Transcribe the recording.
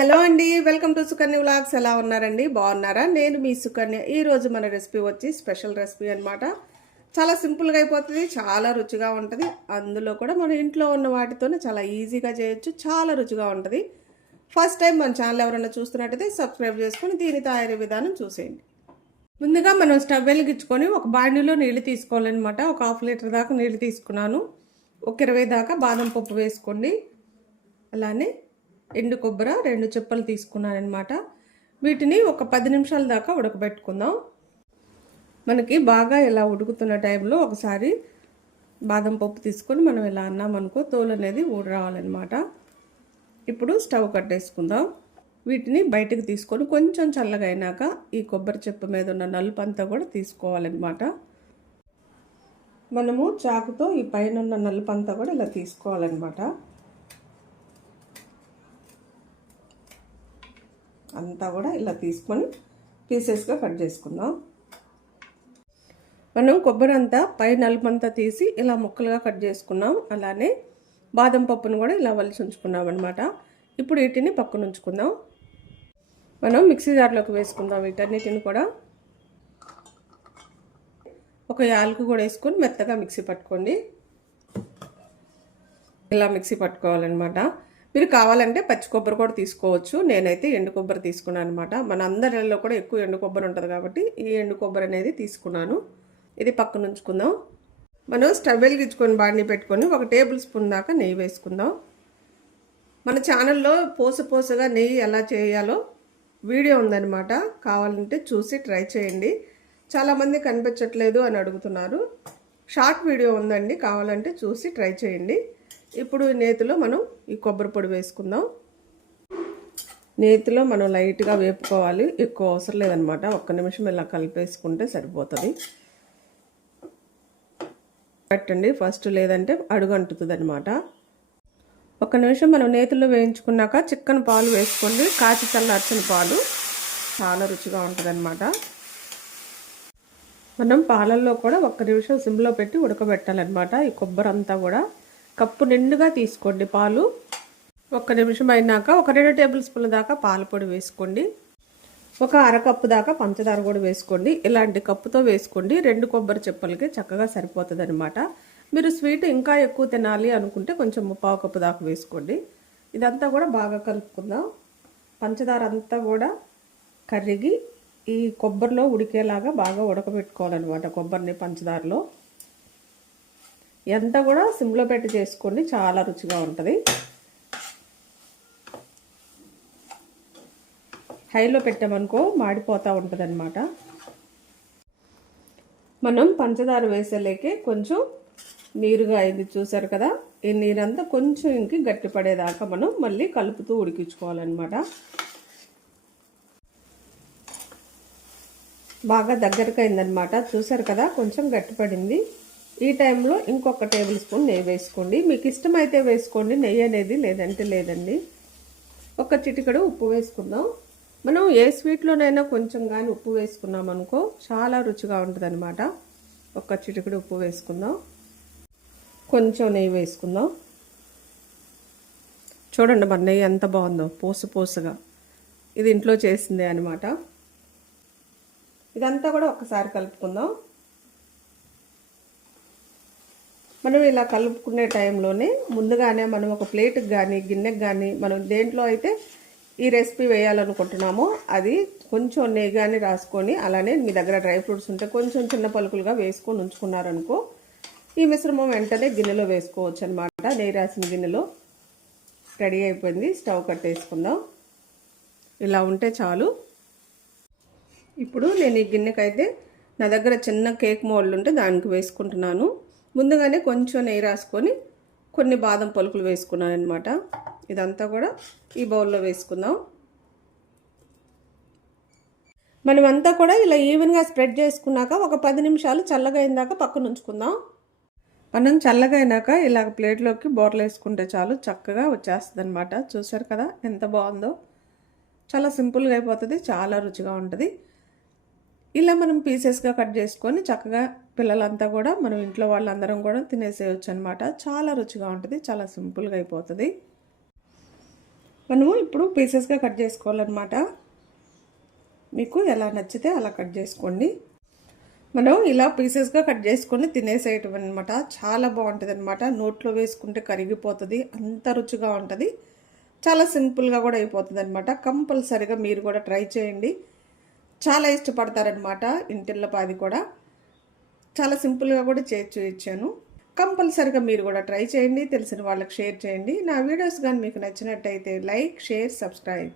Hello అండి, welcome to Sukanya vlogs. ఎలా ఉన్నారండి? బాగున్నారా? నేను మీ సుకన్య. ఈరోజు మన రెసిపీ వచ్చి స్పెషల్ రెసిపీ అనమాట. చాలా సింపుల్గా అయిపోతుంది, చాలా రుచిగా ఉంటుంది. అందులో కూడా మన ఇంట్లో ఉన్న వాటితోనే చాలా ఈజీగా చేయొచ్చు, చాలా రుచిగా ఉంటుంది. ఫస్ట్ టైం మన ఛానల్ ఎవరైనా చూస్తున్నట్టయితే సబ్స్క్రైబ్ చేసుకొని దీని తయారీ విధానం చూసేయండి. ముందుగా మనం స్టవ్ వెలిగించుకొని ఒక బాండిలో నీళ్ళు తీసుకోవాలన్నమాట. ఒక 1/2 లీటర్ దాకా నీళ్ళు తీసుకున్నాను. ఒక 20 దాకా బాదం పప్పు వేసుకోండి. అలానే ఎండు కొబ్బరి 2 చిప్పలు తీసుకున్నాను అనమాట. వీటిని ఒక 10 నిమిషాల దాకా ఉడకబెట్టుకుందాం. మనకి బాగా ఇలా ఉడుకుతున్న టైంలో ఒకసారి బాదం పప్పు తీసుకొని మనం ఇలా అన్నామనుకో తోలు అనేది ఊడి రావాలన్నమాట. ఇప్పుడు స్టవ్ కట్టేసుకుందాం. వీటిని బయటకు తీసుకొని కొంచెం చల్లగా అయినాక ఈ కొబ్బరి చెప్ప మీద ఉన్న నలుపు అంతా కూడా తీసుకోవాలన్నమాట. మనము చాకుతో ఈ పైన ఉన్న నలుపు అంతా కూడా ఇలా తీసుకోవాలన్నమాట. అంతా కూడా ఇలా తీసుకొని పీసెస్గా కట్ చేసుకుందాం. మనం కొబ్బరి అంతా పై నలుపంతా తీసి ఇలా ముక్కలుగా కట్ చేసుకున్నాం. అలానే బాదం పప్పును కూడా ఇలా వలిచి ఉంచుకున్నాం అనమాట. ఇప్పుడు వీటిని పక్కన ఉంచుకుందాం. మనం మిక్సీ జార్లోకి వేసుకుందాం. వీటన్నిటిని కూడా ఒక యాలకు కూడా వేసుకొని మెత్తగా మిక్సీ పట్టుకోండి. ఇలా మిక్సీ పట్టుకోవాలన్నమాట. మీరు కావాలంటే పచ్చి కొబ్బరి కూడా తీసుకోవచ్చు. నేనైతే ఎండు కొబ్బరి తీసుకున్నాను అనమాట. మన అందరిలో కూడా ఎక్కువ ఎండు కొబ్బరి ఉంటుంది కాబట్టి ఈ ఎండు కొబ్బరి అనేది తీసుకున్నాను. ఇది పక్కన ఉంచుకుందాం. మనం స్టవ్ వెలిగించుకొని బాండి పెట్టుకొని 1 టేబుల్ స్పూన్ దాకా నెయ్యి వేసుకుందాం. మన ఛానల్లో పోసగా నెయ్యి ఎలా చేయాలో వీడియో ఉందన్నమాట. కావాలంటే చూసి ట్రై చేయండి. చాలామంది కనిపించట్లేదు అని అడుగుతున్నారు. షార్ట్ వీడియో ఉందండి, కావాలంటే చూసి ట్రై చేయండి. ఇప్పుడు నేతిలో మనం ఈ కొబ్బరి పొడి వేసుకుందాం. నేతిలో మనం లైట్గా వేపుకోవాలి, ఎక్కువ అవసరం లేదనమాట. 1 నిమిషం ఇలా కలిపేసుకుంటే సరిపోతుంది. పెట్టండి ఫస్ట్, లేదంటే అడుగు అంటుతుంది అనమాట. 1 నిమిషం మనం నేతిలో వేయించుకున్నాక చిక్కని పాలు వేసుకోండి. కాచి చల్లార్చిన పాలు చాలా రుచిగా ఉంటుంది అనమాట. మనం పాలల్లో కూడా 1 నిమిషం సిమ్లో పెట్టి ఉడకబెట్టాలన్నమాట. ఈ కొబ్బరి అంతా కూడా కప్పు నిండుగా తీసుకోండి పాలు. 1 నిమిషం అయినాక ఒక 2 టేబుల్ స్పూన్ల దాకా పాల పొడి వేసుకోండి. ఒక అరకప్పు దాకా పంచదార కూడా వేసుకోండి. ఇలాంటి కప్పుతో వేసుకోండి. 2 కొబ్బరి చెప్పలకి చక్కగా సరిపోతుంది అనమాట. మీరు స్వీట్ ఇంకా ఎక్కువ తినాలి అనుకుంటే కొంచెం 1/4 కప్పు దాకా వేసుకోండి. ఇదంతా కూడా బాగా కలుపుకుందాం. పంచదార అంతా కూడా కరిగి ఈ కొబ్బరిలో ఉడికేలాగా బాగా ఉడకబెట్టుకోవాలన్నమాట. కొబ్బరిని పంచదారలో ఎంత కూడా సిమ్లో పెట్టి చేసుకోండి, చాలా రుచిగా ఉంటుంది. హైలో పెట్టామనుకో మాడిపోతూ ఉంటుంది అనమాట. మనం పంచదార వేసేలేకే కొంచెం నీరుగా అయింది, చూసారు కదా. ఈ నీరంతా కొంచెం ఇంకి గట్టి పడేదాకా మనం మళ్ళీ కలుపుతూ ఉడికించుకోవాలన్నమాట. బాగా దగ్గరకు అయిందనమాట, చూసారు కదా, కొంచెం గట్టిపడింది. ఈ టైంలో ఇంకొక టేబుల్ స్పూన్ నెయ్యి వేసుకోండి. మీకు ఇష్టమైతే వేసుకోండి నెయ్యి అనేది, లేదంటే లేదండి. ఒక చిటికెడు ఉప్పు వేసుకుందాం. మనం ఏ స్వీట్లోనైనా కొంచెం కానీ ఉప్పు వేసుకున్నాం అనుకో చాలా రుచిగా ఉంటుంది అనమాట. ఒక చిటికెడు ఉప్పు వేసుకుందాం. కొంచెం నెయ్యి వేసుకుందాం. చూడండి మన నెయ్యి ఎంత బాగుందో, పోసుగా. ఇది ఇంట్లో చేసిందే అనమాట. ఇదంతా కూడా ఒకసారి కలుపుకుందాం. మనం ఇలా కలుపుకునే టైంలోనే ముందుగానే మనం ఒక ప్లేట్కి కానీ గిన్నెకి కానీ మనం దేంట్లో అయితే ఈ రెసిపీ వేయాలనుకుంటున్నామో అది కొంచెం నెయ్యి కానీ రాసుకొని, అలానే మీ దగ్గర డ్రై ఫ్రూట్స్ ఉంటే కొంచెం చిన్న పలుకులుగా వేసుకొని ఉంచుకున్నారనుకో ఈ మిశ్రమం వెంటనే గిన్నెలో వేసుకోవచ్చు అనమాట. నెయ్యి రాసిన గిన్నెలో రెడీ అయిపోయింది. స్టవ్ కట్టేసుకుందాం. ఇలా ఉంటే చాలు. ఇప్పుడు నేను ఈ గిన్నెకైతే నా దగ్గర చిన్న కేక్ మోల్డ్ ఉంటే దానికి వేసుకుంటున్నాను. ముందుగానే కొంచెం నెయ్యి రాసుకొని కొన్ని బాదం పలుకులు వేసుకున్నాను అనమాట. ఇదంతా కూడా ఈ బౌల్లో వేసుకుందాం. మనమంతా కూడా ఇలా ఈవెన్గా స్ప్రెడ్ చేసుకున్నాక ఒక 10 నిమిషాలు చల్లగా అయినాక పక్కన ఉంచుకుందాం. మనం చల్లగా అయినాక ఇలా ప్లేట్లోకి బోర్లు వేసుకుంటే చాలు, చక్కగా వచ్చేస్తుంది అనమాట. చూసారు కదా ఎంత బాగుందో. చాలా సింపుల్గా అయిపోతుంది, చాలా రుచిగా ఉంటుంది. ఇలా మనం పీసెస్గా కట్ చేసుకొని చక్కగా పిల్లలంతా కూడా మనం ఇంట్లో వాళ్ళందరం కూడా తినేసేయచ్చు అనమాట. చాలా రుచిగా ఉంటుంది, చాలా సింపుల్గా అయిపోతుంది. మనము ఇప్పుడు పీసెస్గా కట్ చేసుకోవాలన్నమాట. మీకు ఎలా నచ్చితే అలా కట్ చేసుకోండి. మనం ఇలా పీసెస్గా కట్ చేసుకొని తినేసేయటం అనమాట. చాలా బాగుంటుంది అనమాట. నోట్లో వేసుకుంటే కరిగిపోతుంది, అంత రుచిగా ఉంటుంది. చాలా సింపుల్గా కూడా అయిపోతుంది అనమాట. కంపల్సరిగా మీరు కూడా ట్రై చేయండి, చాలా ఇష్టపడతారనమాట ఇంటిల్లపాది కూడా. చాలా సింపుల్గా కూడా చేసి చూపించాను. కంపల్సరిగా మీరు కూడా ట్రై చేయండి, తెలిసిన వాళ్ళకి షేర్ చేయండి. నా వీడియోస్ కానీ మీకు నచ్చినట్టయితే లైక్, షేర్, సబ్స్క్రైబ్.